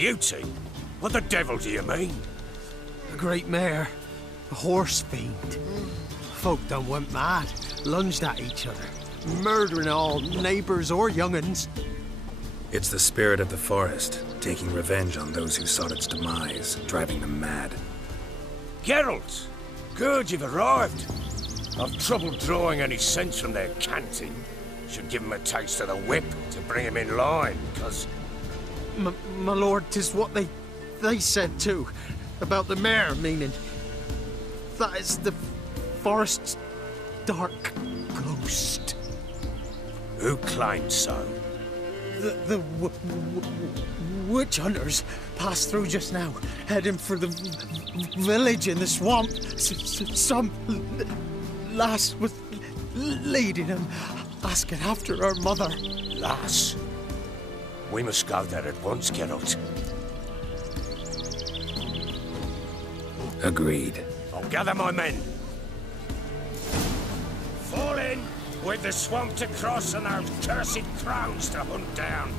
Beauty? What the devil do you mean? A great mare. A horse fiend. Folk done went mad, lunged at each other, murdering all neighbours or young'uns. It's the spirit of the forest, taking revenge on those who sought its demise, driving them mad. Geralt! Good, you've arrived. I've trouble drawing any sense from their canting. Should give him a taste of the whip to bring him in line, because... My lord, 'tis what they said too, about the mare, meaning... that is the forest's dark ghost. Who claimed so? The witch hunters passed through just now, heading for the village in the swamp. Some lass was leading them, asking after her mother. Lass? We must go there at once, Geralt. Agreed. I'll gather my men. Fall in! With the swamp to cross and those cursed crows to hunt down.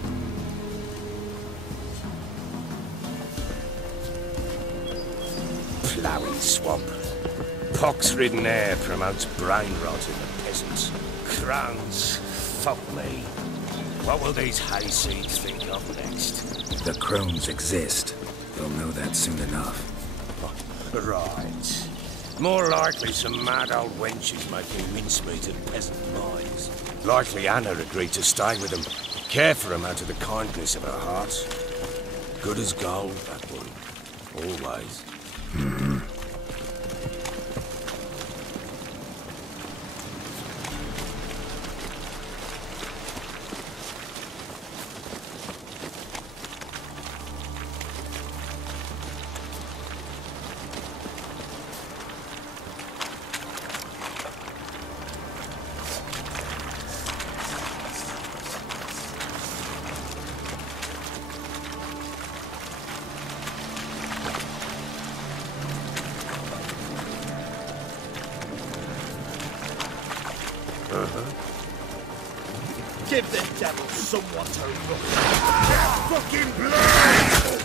Ploughing swamp. Pox-ridden air promotes brain rot in the peasants. Crowns, fuck me. What will these hayseeds think of next? The crones exist. They'll know that soon enough. Right. More likely some mad old wenches making mincemeat of peasant minds. Likely Anna agreed to stay with them, care for them out of the kindness of her heart. Good as gold, that one. Always. Give the devil someone to look. Fucking blood!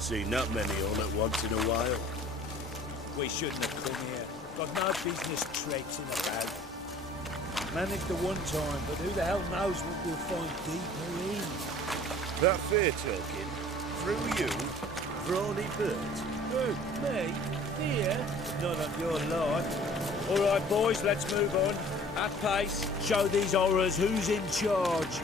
Seen that many all at once in a while. We shouldn't have come here. Got no business traipsing about. Managed the one time, but who the hell knows what we'll find deeper in? That fair talking. Through you, brawny bird. Who? Me? Here? Not on your life. All right, boys, let's move on. At pace, show these horrors who's in charge.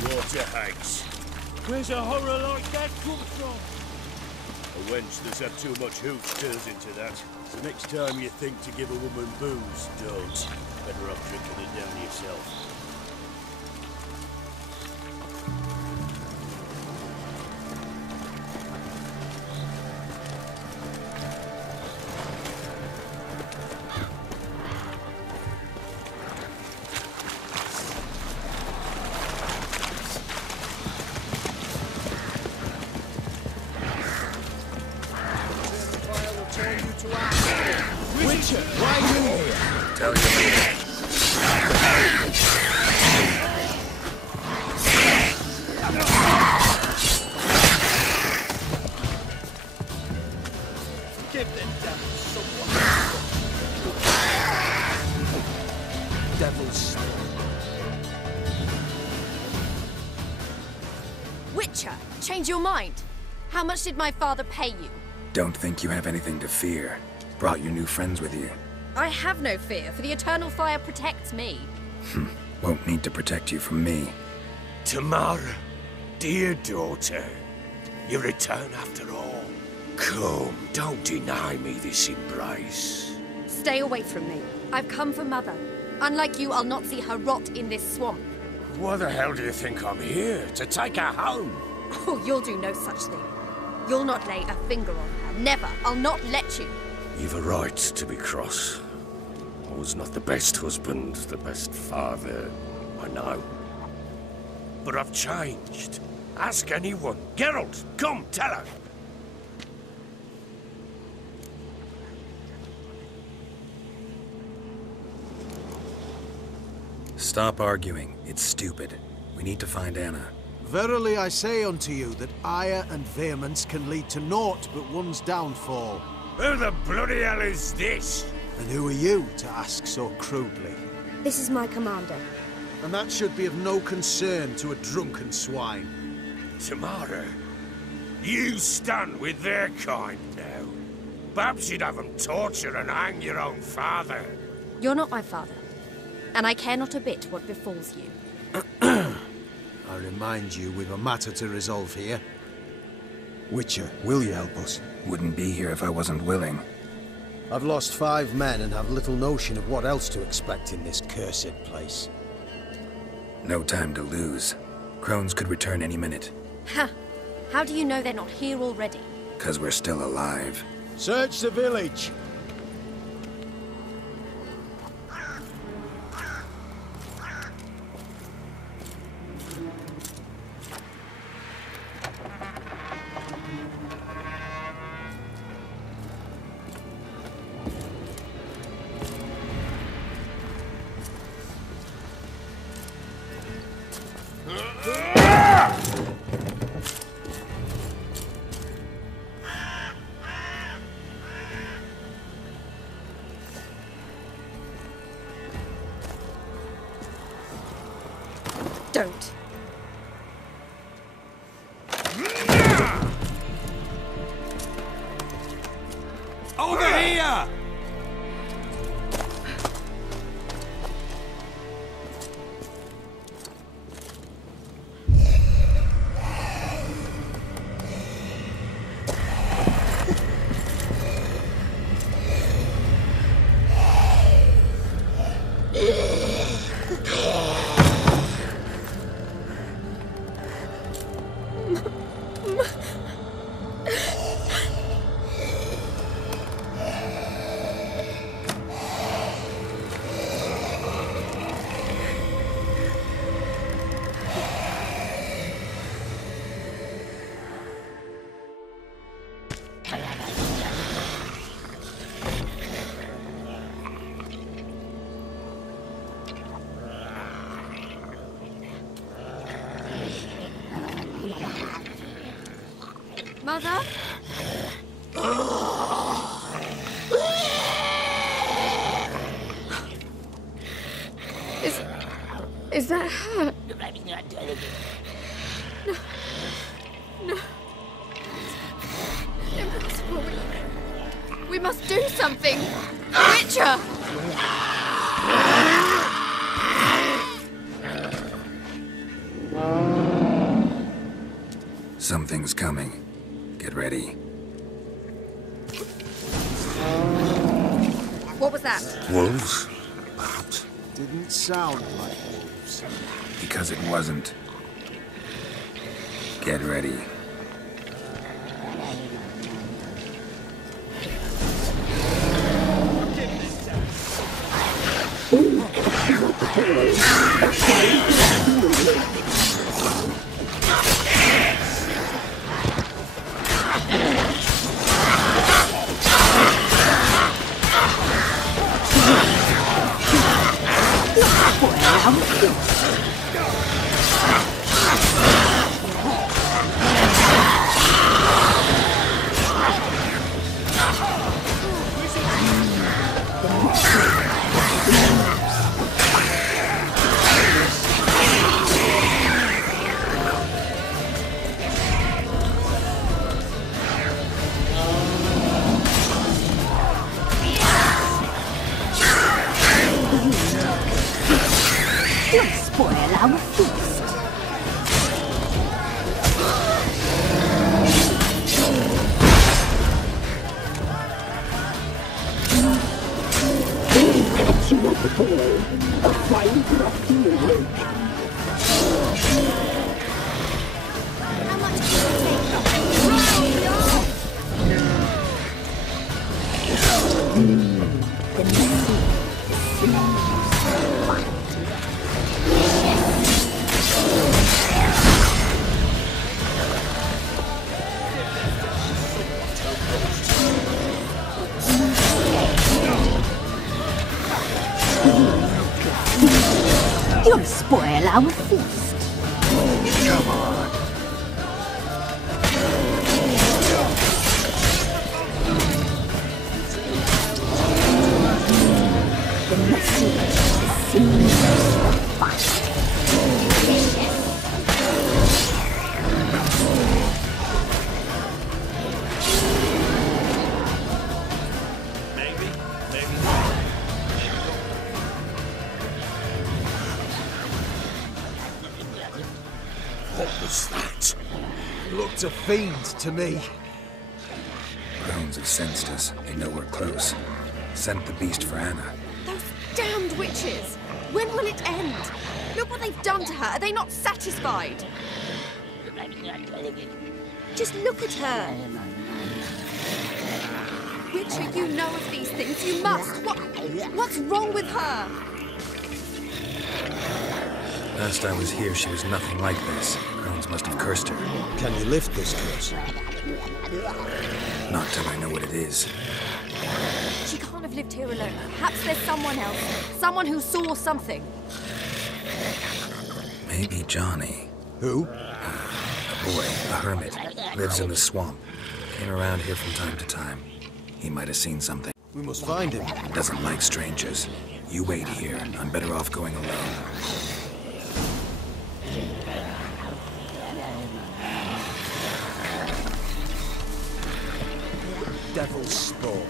Water hags. Where's a horror like that come from? A wench that's had too much hoof turns into that. So next time you think to give a woman booze, don't. Better off drinking it down yourself. Witcher, why are you here? Tell you later. Give them devils someone. Devils. Witcher, change your mind. How much did my father pay you? Don't think you have anything to fear. Brought your new friends with you. I have no fear, for the eternal fire protects me. Won't need to protect you from me. Tamara, dear daughter, you return after all. Come, don't deny me this embrace. Stay away from me. I've come for Mother. Unlike you, I'll not see her rot in this swamp. Why the hell do you think I'm here? To take her home? Oh, you'll do no such thing. You'll not lay a finger on her. Never. I'll not let you. You've a right to be cross. I was not the best husband, the best father, I know. But I've changed. Ask anyone. Geralt, come, tell her. Stop arguing. It's stupid. We need to find Anna. Verily I say unto you that ire and vehemence can lead to naught but one's downfall. Who the bloody hell is this? And who are you to ask so crudely? This is my commander. And that should be of no concern to a drunken swine. Tamara, you stand with their kind now. Perhaps you'd have them torture and hang your own father. You're not my father. And I care not a bit what befalls you. I remind you we've a matter to resolve here. Witcher, will you help us? Wouldn't be here if I wasn't willing. I've lost 5 men and have little notion of what else to expect in this cursed place. No time to lose. Crones could return any minute. Ha! How do you know they're not here already? 'Cause we're still alive. Search the village! Don't. Over here! Mother? Is that her? No. Impossible. We must do something. Witcher! Something's coming. Get ready. What was that? Wolves? Perhaps. Didn't sound like wolves. Because it wasn't. Get ready. You'll spoil our feast. Come on. The message seems so fast. What was that? Looked a fiend to me. Crones have sensed us. They know we're close. Sent the beast for Anna. Those damned witches! When will it end? Look what they've done to her. Are they not satisfied? Just look at her. Witcher, you know of these things. You must. What's wrong with her? Last I was here, she was nothing like this. Crones must have cursed her. Can you lift this curse? Not till I know what it is. She can't have lived here alone. Perhaps there's someone else. Someone who saw something. Maybe Johnny. Who? A boy, a hermit. Lives in the swamp. Came around here from time to time. He might have seen something. We must find him. Doesn't like strangers. You wait here. I'm better off going alone. Devil's spawn.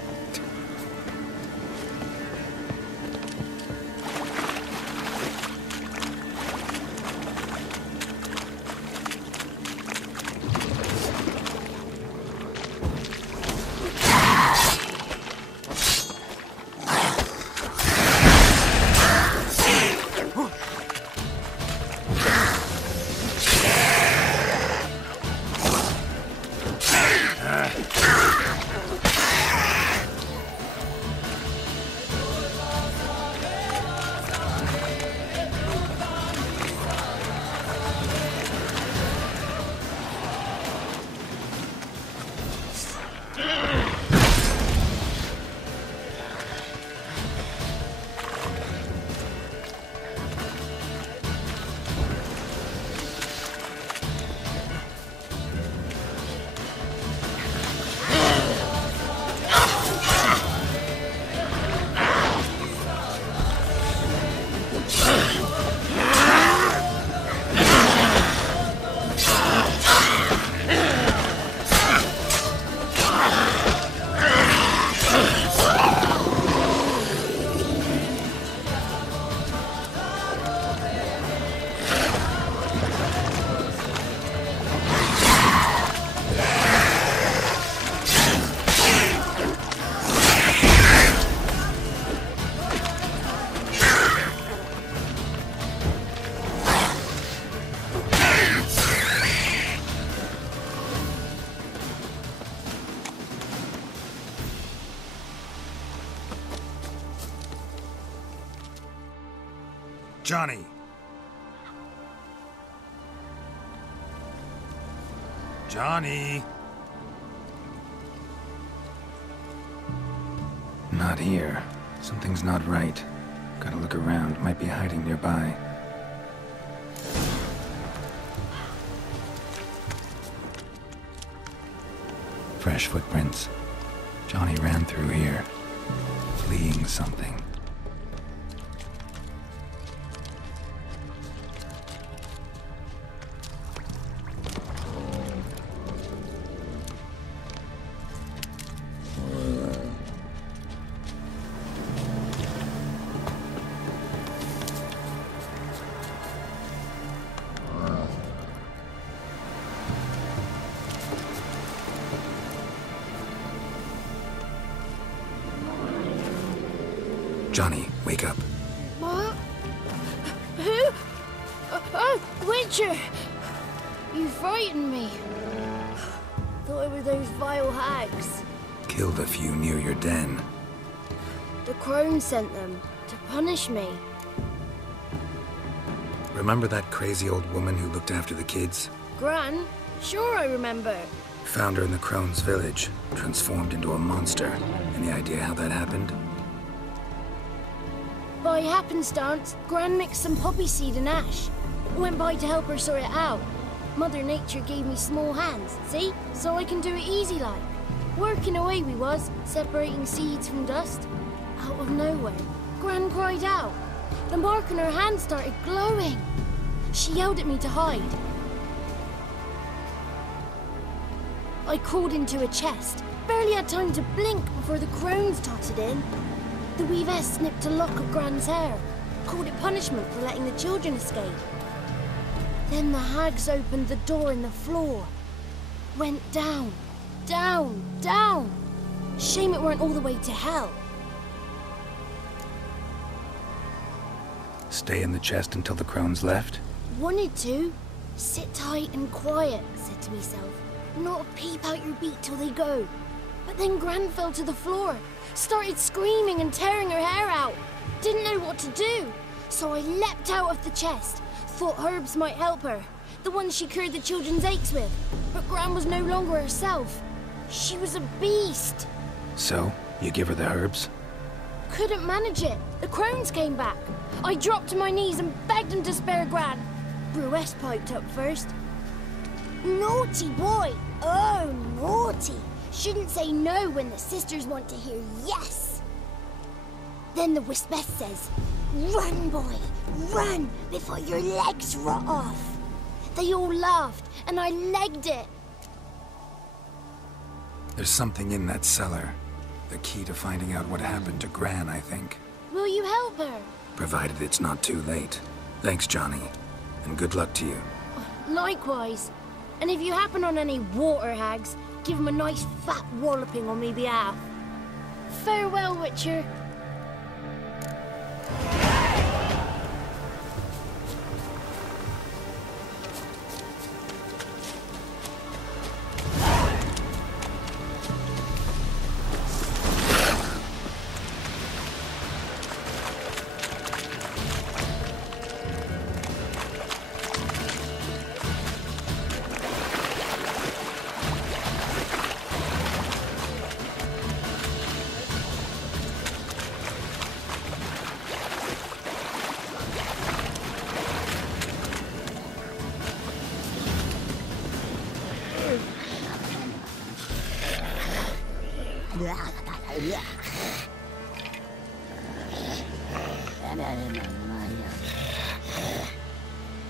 Johnny! Johnny! Not here. Something's not right. Gotta look around. Might be hiding nearby. Fresh footprints. Johnny ran through here, fleeing something. Johnny, wake up. What? Who? Oh, Witcher! You frightened me. Thought it were those vile hags. Killed a few near your den. The crone sent them to punish me. Remember that crazy old woman who looked after the kids? Gran? Sure I remember. Found her in the Crone's village, transformed into a monster. Any idea how that happened? By happenstance, Gran mixed some poppy seed and ash. Went by to help her sort it out. Mother Nature gave me small hands, see? So I can do it easy like. Working away we was, separating seeds from dust. Out of nowhere, Gran cried out. The mark on her hand started glowing. She yelled at me to hide. I crawled into a chest. Barely had time to blink before the crones totted in. The weavess snipped a lock of Gran's hair, called it punishment for letting the children escape. Then the hags opened the door in the floor. Went down, down, down. Shame it weren't all the way to hell. Stay in the chest until the crones left? Wanted to. Sit tight and quiet, said to myself. Not a peep out your beak till they go. But then Gran fell to the floor. Started screaming and tearing her hair out. Didn't know what to do. So I leapt out of the chest. Thought herbs might help her. The ones she cured the children's aches with. But Gran was no longer herself. She was a beast. So, you give her the herbs? Couldn't manage it. The crones came back. I dropped to my knees and begged them to spare Gran. Bruess piped up first. Naughty boy. Oh, naughty. Shouldn't say no when the sisters want to hear yes. Then the Wispeth says, run, boy, run before your legs rot off. They all laughed, and I legged it. There's something in that cellar. The key to finding out what happened to Gran, I think. Will you help her? Provided it's not too late. Thanks, Johnny. And good luck to you. Likewise. And if you happen on any water hags, give them a nice fat walloping on me behalf. Farewell, Witcher.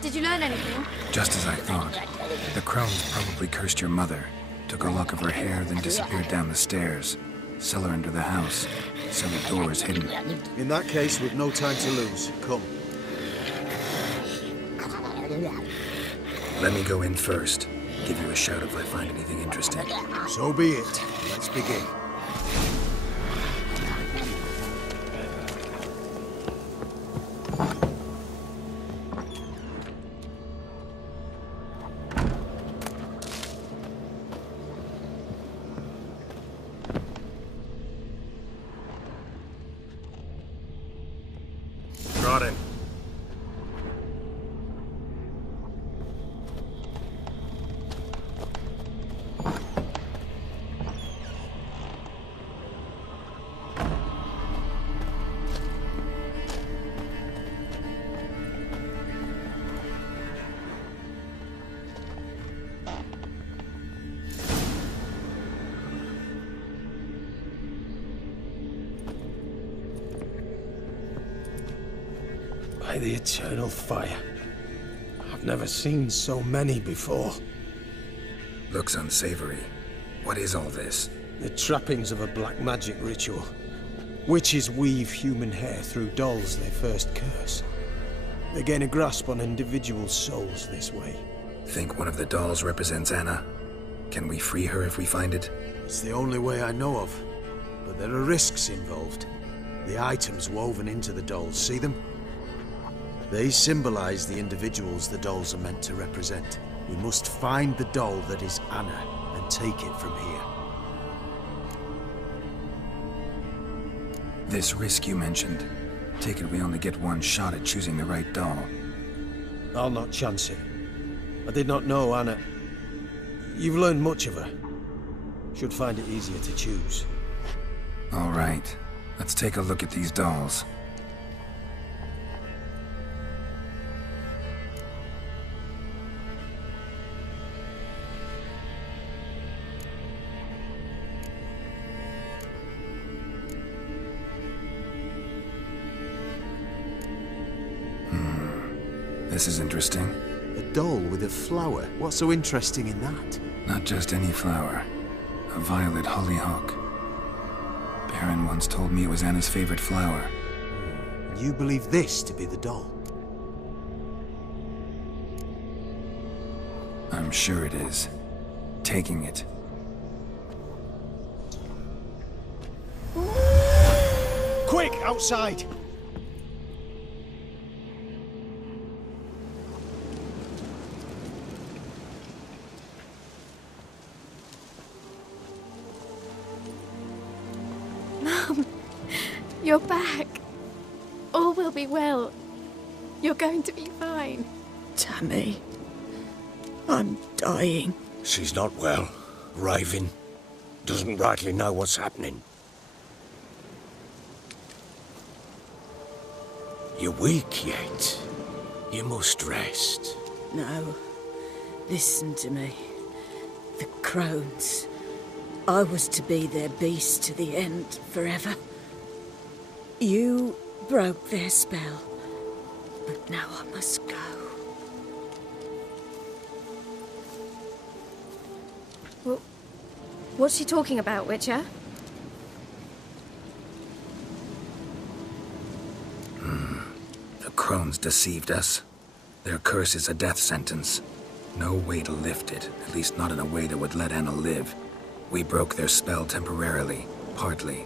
Did you learn anything? Just as I thought. The crones probably cursed your mother. Took a lock of her hair, then disappeared down the stairs. Cellar under the house. Cellar door is hidden. In that case, we've no time to lose. Come. Let me go in first. Give you a shout if I find anything interesting. So be it. Let's begin. By the eternal fire. I've never seen so many before. Looks unsavory. What is all this? The trappings of a black magic ritual. Witches weave human hair through dolls they first curse. They gain a grasp on individual souls this way. Think one of the dolls represents Anna? Can we free her if we find it? It's the only way I know of. But there are risks involved. The items woven into the dolls, see them? They symbolize the individuals the dolls are meant to represent. We must find the doll that is Anna and take it from here. This risk you mentioned. Take it we only get one shot at choosing the right doll. I'll not chance it. I did not know Anna. You've learned much of her. Should find it easier to choose. All right. Let's take a look at these dolls. This is interesting. A doll with a flower? What's so interesting in that? Not just any flower. A violet hollyhock. Baron once told me it was Anna's favorite flower. You believe this to be the doll? I'm sure it is. Taking it. Quick, outside! You're back. All will be well. You're going to be fine. Tammy, I'm dying. She's not well. Raving. Doesn't rightly know what's happening. You're weak yet. You must rest. No, listen to me. The crones. I was to be their beast to the end, forever. You broke their spell, but now I must go. Well, what's she talking about, Witcher? The crones deceived us. Their curse is a death sentence. No way to lift it, at least not in a way that would let Anna live. We broke their spell temporarily, partly.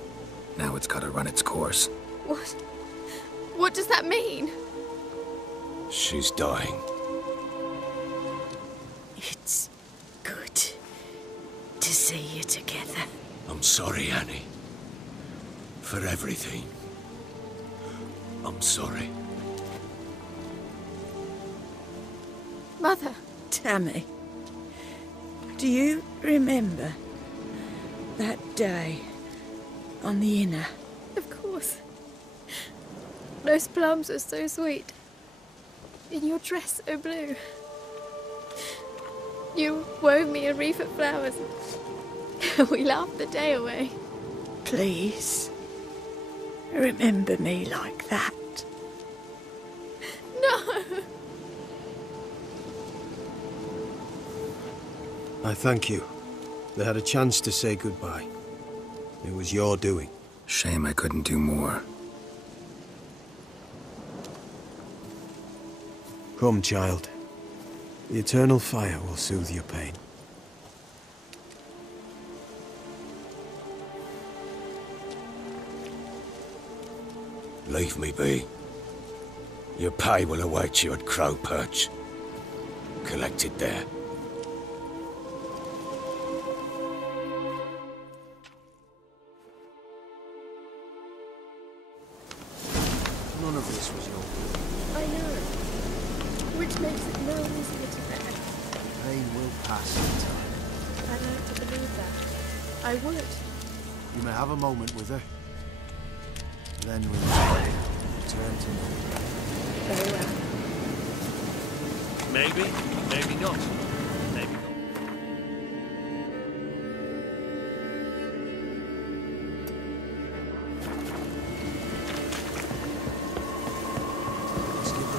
Now it's gotta run its course. What? What does that mean? She's dying. It's good to see you together. I'm sorry, Annie. For everything. I'm sorry. Mother. Tammy, do you remember that day on the Inner? Of course. Those plums are so sweet. In your dress so blue. You wove me a wreath of flowers. We laughed the day away. Please, remember me like that. No! I thank you. They had a chance to say goodbye. It was your doing. Shame I couldn't do more. Come, child. The eternal fire will soothe your pain. Leave me be. Your pay will await you at Crow Perch. Collect it there. None of this was your doing. I know. Which makes it no easier to bear. Pain will pass in time. I'd like to believe that. I would. You may have a moment with her. Then we'll return to normal. Very well. Maybe, maybe not. Maybe not. Let's give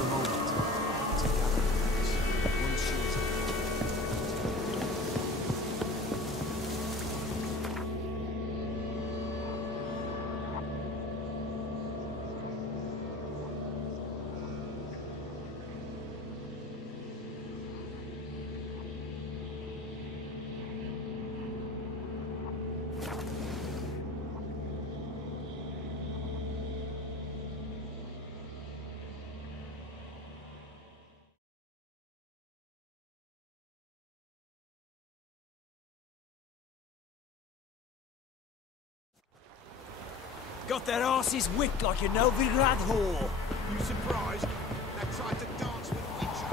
Got their asses whipped like a Novigrad whore. You surprised? They tried to dance with witches.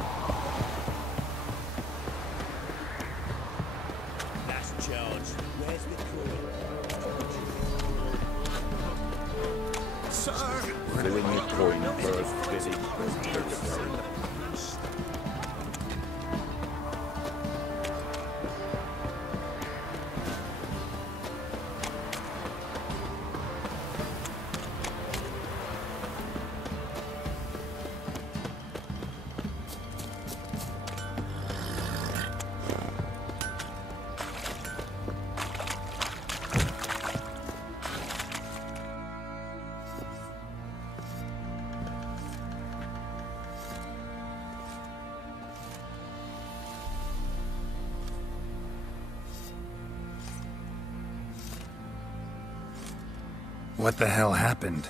Last charge. Where's the coin? Sir! Filling your coin first, busy. What the hell happened?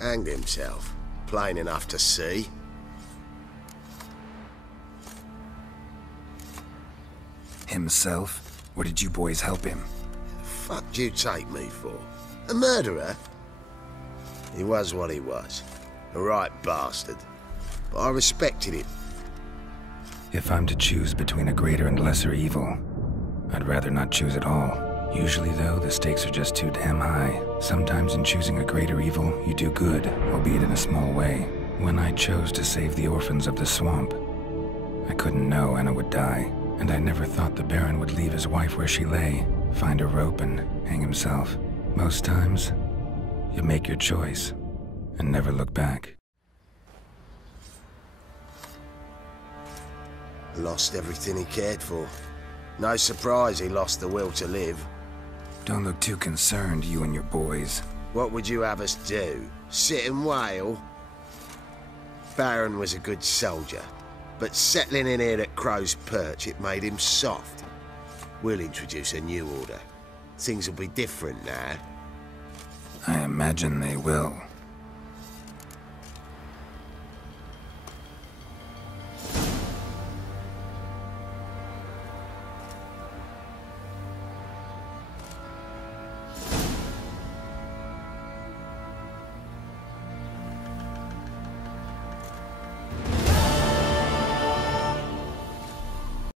Hanged himself. Plain enough to see. Himself? Or did you boys help him? Fuck do you take me for? A murderer? He was what he was. A right bastard. But I respected him. If I'm to choose between a greater and lesser evil, I'd rather not choose at all. Usually, though, the stakes are just too damn high. Sometimes in choosing a greater evil, you do good, albeit in a small way. When I chose to save the orphans of the swamp, I couldn't know Anna would die, and I never thought the Baron would leave his wife where she lay, find a rope and hang himself. Most times, you make your choice and never look back. Lost everything he cared for. No surprise he lost the will to live. Don't look too concerned, you and your boys. What would you have us do? Sit and wail? Baron was a good soldier, but settling in here at Crow's Perch, it made him soft. We'll introduce a new order. Things will be different now. I imagine they will.